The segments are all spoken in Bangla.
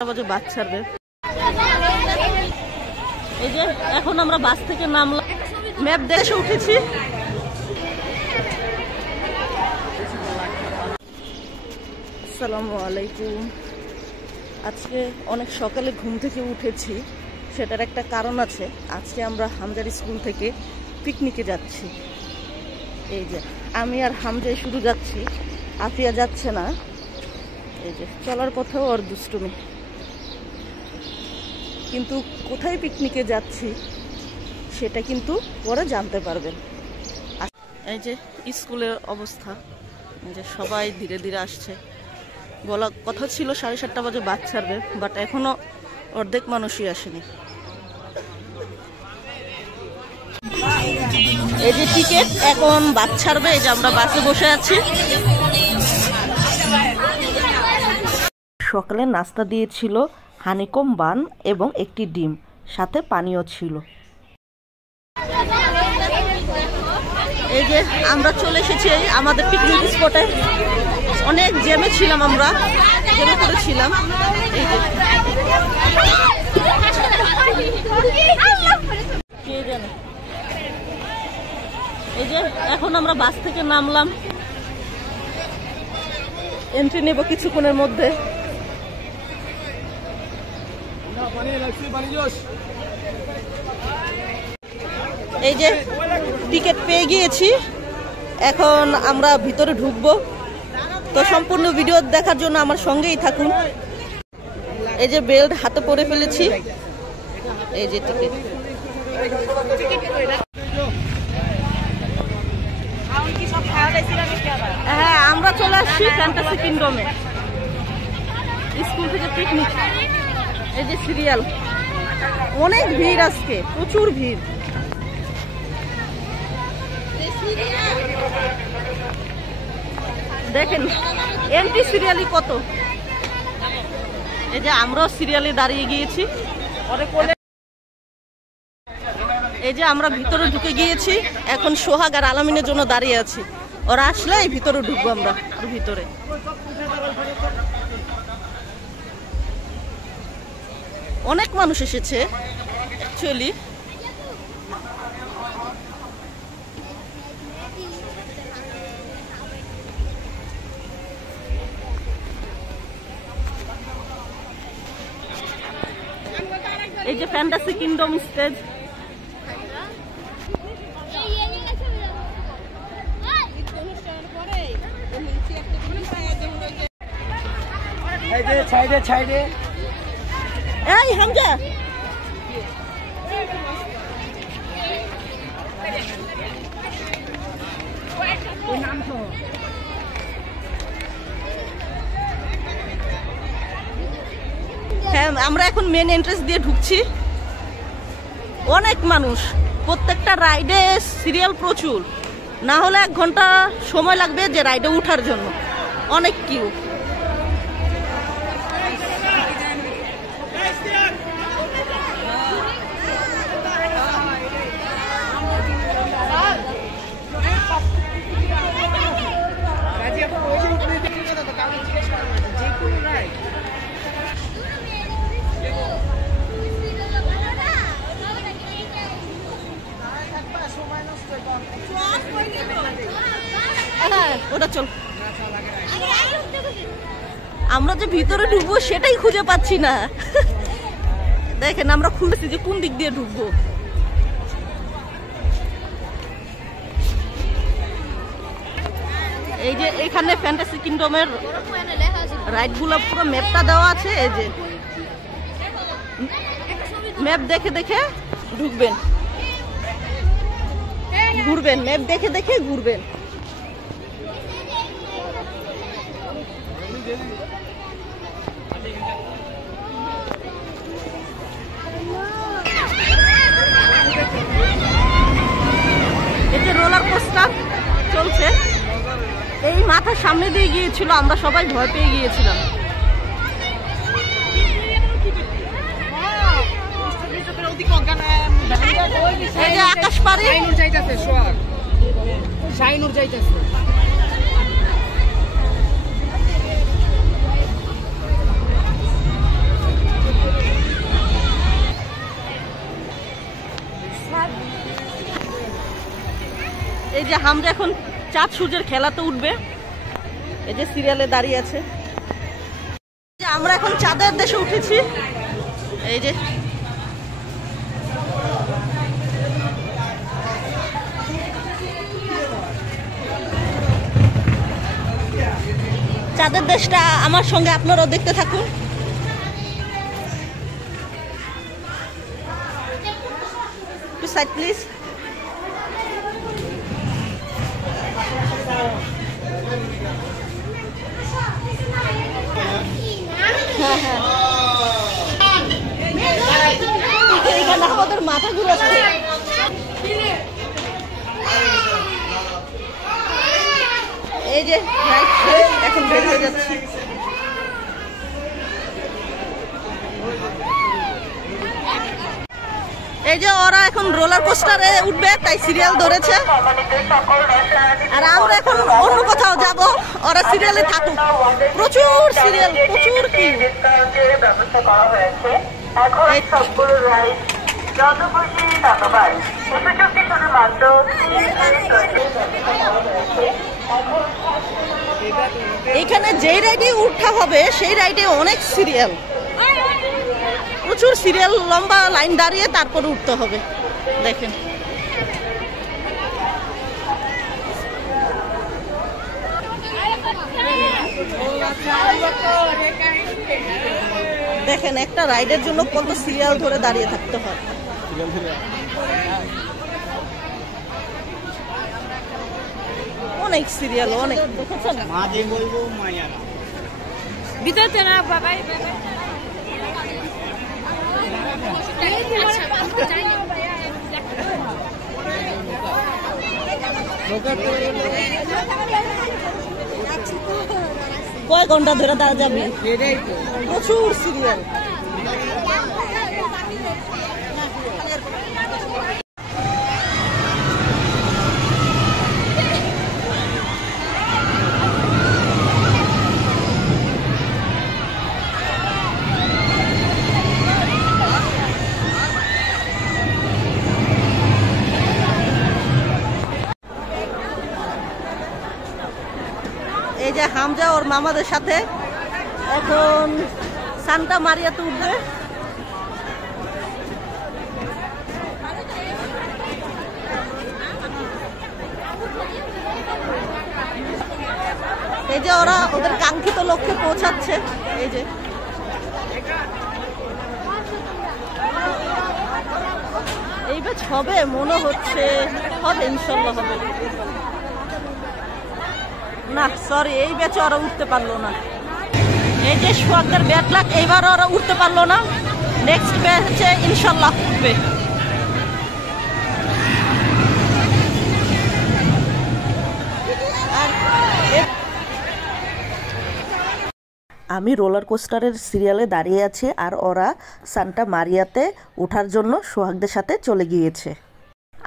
বাস ছাড়বে। এই যে এখন আমরা বাস থেকে নামলাম, ম্যাপ দেখে উঠেছি। আসসালামু আলাইকুম। আজকে অনেক সকালে ঘুম থেকে উঠেছি, সেটার একটা কারণ আছে। আজকে আমরা হামজার স্কুল থেকে পিকনিকে যাচ্ছি। এই যে আমি আর হামজাই শুধু যাচ্ছি, আতিয়া যাচ্ছে না। এই যে চলার পথেও ওর দুষ্টুমি, কিন্তু কোথায় পিকনিকে যাচ্ছি সেটা কিন্তু ওরা জানতে পারবেন। এই যে স্কুলের অবস্থা, এই যে সবাই ধীরে ধীরে আসছে। বলা কথা ছিল 7:30 বাজে বাস ছাড়বে, বাট এখনো অর্ধেক মানুষই আসেনি। এই যে টিকিট, এখন বাস ছাড়বে। এই যে আমরা বাসে বসে আছি। সকালে নাস্তা দিয়েছিল হানিকম বান এবং একটি ডিম, সাথে পানীয় ছিল। এই যে আমরা চলে এসেছি আমাদের পিকনিক স্পটে। অনেক জ্যামে ছিলাম, আমরা জ্যামে করেছিলাম। এই যে কে জানে। এই যে এখন আমরা বাস থেকে নামলাম, এন্ট্রি নেব কিছুক্ষণের মধ্যে। এই যে টিকিট পেয়ে গিয়েছি, এখন আমরা ভিতরে ঢুকবো। তো সম্পূর্ণ ভিডিও দেখার জন্য আমার সঙ্গেই থাকুন। এই যে বেল্ট হাতে পরে ফেলেছি। এই যে টিকিট। হ্যাঁ, আমরা চলে আসছি ফ্যান্টাসি কিংডমে, স্কুল থেকে পিকনিক। এই যে সিরিয়াল, অনেক ভিড় আজকে, প্রচুর ভিড়। দেখেন এন্ট্রি সিরিয়ালই কত। এই যে আমরাও সিরিয়ালে দাঁড়িয়ে গিয়েছি। এই যে আমরা ভিতরে ঢুকে গিয়েছি, এখন সোহাগ আর আলামিনের জন্য দাঁড়িয়ে আছি। ওরা আসলে ভিতরে ঢুকবো আমরা। ভিতরে অনেক মানুষ এসেছে অ্যাকচুয়ালি। এই যে ফ্যান্টাসি কিংডম স্টেজ। এই হামজা, হ্যাঁ আমরা এখন মেন এন্ট্রেন্স দিয়ে ঢুকছি। অনেক মানুষ, প্রত্যেকটা রাইডে সিরিয়াল প্রচুর, না হলে 1 ঘন্টা সময় লাগবে যে রাইডে উঠার জন্য। অনেক কিউ। ওটা চল। আমরা যে ভিতরে ঢুকবো সেটাই খুঁজে পাচ্ছি না। দেখেন আমরা খুঁজছি যে কোন দিক দিয়ে ঢুকবো। এই যে এখানে ফ্যান্টাসি কিংডমের রাইড গুলো পুরো ম্যাপটা দেওয়া আছে। এই যে ম্যাপ দেখে দেখে ঢুকবেন, ঘুরবেন, ম্যাপ দেখে দেখে ঘুরবেন। এতে রোলার কোস্টার চলছে। এই মাথার সামনে দিয়ে গিয়েছিল, আমরা সবাই ভয় পেয়ে গিয়েছিলাম। এই যে আকাশ পারে এই যে হামজা এখন চাঁদ সূর্যের খেলাতে উঠবে, এই যে সিরিয়ালে দাঁড়িয়ে আছে। আমরা এখন চাঁদের দেশে উঠেছি, এই যে চাঁদের দেশটা আমার সঙ্গে আপনারাও দেখতে থাকুন। Side please. এখানে আমাদের মাথা ঘুরাচ্ছে। এই যে এখন বের হয়ে যাচ্ছে। এই যে ওরা এখন রোলার কোস্টারে উঠবে, তাই সিরিয়াল ধরেছে। আর আমরা এখন অন্য কোথাও যাব, ওরা সিরিয়ালে থাকুক। প্রচুর সিরিয়াল, প্রচুর কি এখানে যেই রাইডে উঠা হবে সেই রাইডে অনেক সিরিয়াল, প্রচুর সিরিয়াল, লম্বা লাইন দাঁড়িয়ে তারপর উঠতে হবে। দেখেন দেখেন একটা রাইডের জন্য কত সিরিয়াল ধরে দাঁড়িয়ে থাকতে হয়। অনেক সিরিয়াল, অনেক। ভিতরে না বাবা, কয় ঘন্টা ধরে দাঁড়া যাবে, প্রচুর সিরিয়াল। এই যে হামজা ওর মামাদের সাথে এখন সান্টা মারিয়াতে উঠবে। এই যে ওরা ওদের কাঙ্ক্ষিত লক্ষ্যে পৌঁছাচ্ছে। এই যে এই ব্যাচ হবে মনে হচ্ছে, হবে ইনশাল্লাহ হবে না। সরি, এই ব্যাচে ওরা উঠতে পারলো না। এই যে সোহাগদের ব্যাট লাক, এইবার ওরা উঠতে পারলো না। নেক্সট ব্যাচে ইনশাল্লাহ উঠবে। আমি রোলার কোস্টারের সিরিয়ালে দাঁড়িয়ে আছি, আর ওরা সান্টা মারিয়াতে ওঠার জন্য সোহাগদের সাথে চলে গিয়েছে।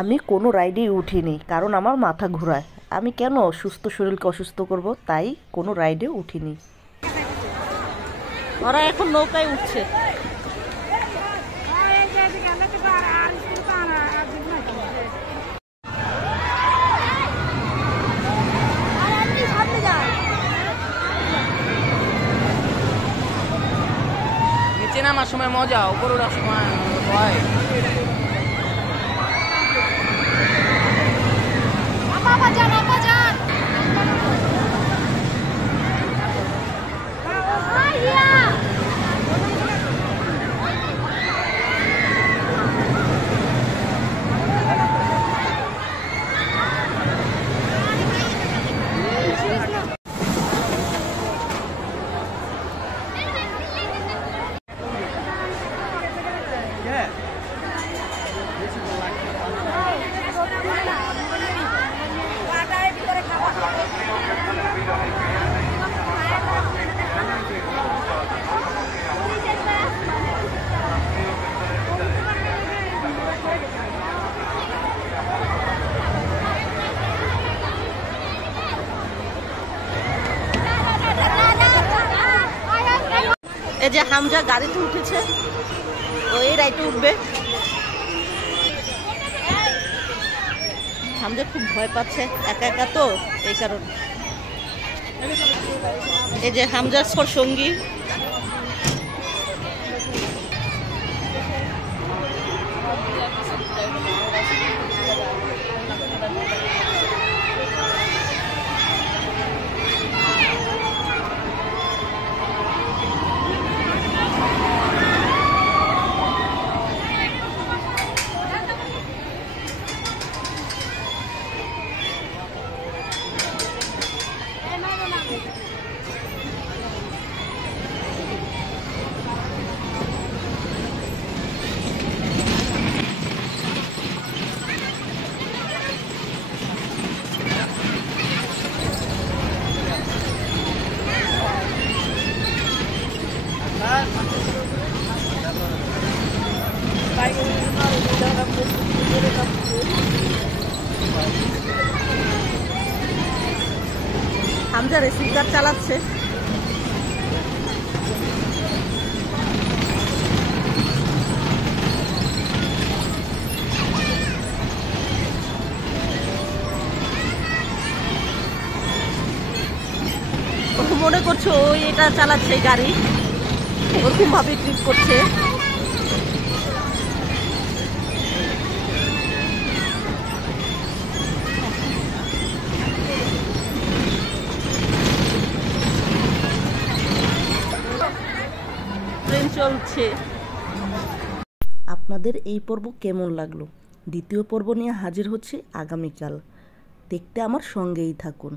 আমি কোনো রাইডেই উঠিনি, কারণ আমার মাথা ঘুরায়। আমি কেন সুস্থ শরীরকে অসুস্থ করব, তাই কোনো রাইডে উঠিনি। ওরা এখন নৌকায় উঠছে। নিচে নামার সময় মজা, উপরে ওঠার সময় ভয়। এই যে হামজা গাড়িতে উঠেছে, ওই রাইটে উঠবে। হামজা খুব ভয় পাচ্ছে একা একা, তো এই কারণে। এই যে হামজার সঙ্গী। হামজা রেসিং কার চালাচ্ছে। মনে করছো ওই এটা চালাচ্ছে গাড়ি, ওরকম ভাবে ট্রিপ করছে। ট্রেন চলছে। আপনাদের এই পর্ব কেমন লাগলো? দ্বিতীয় পর্ব নিয়ে হাজির হচ্ছে আগামীকাল। দেখতে আমার সঙ্গেই থাকুন।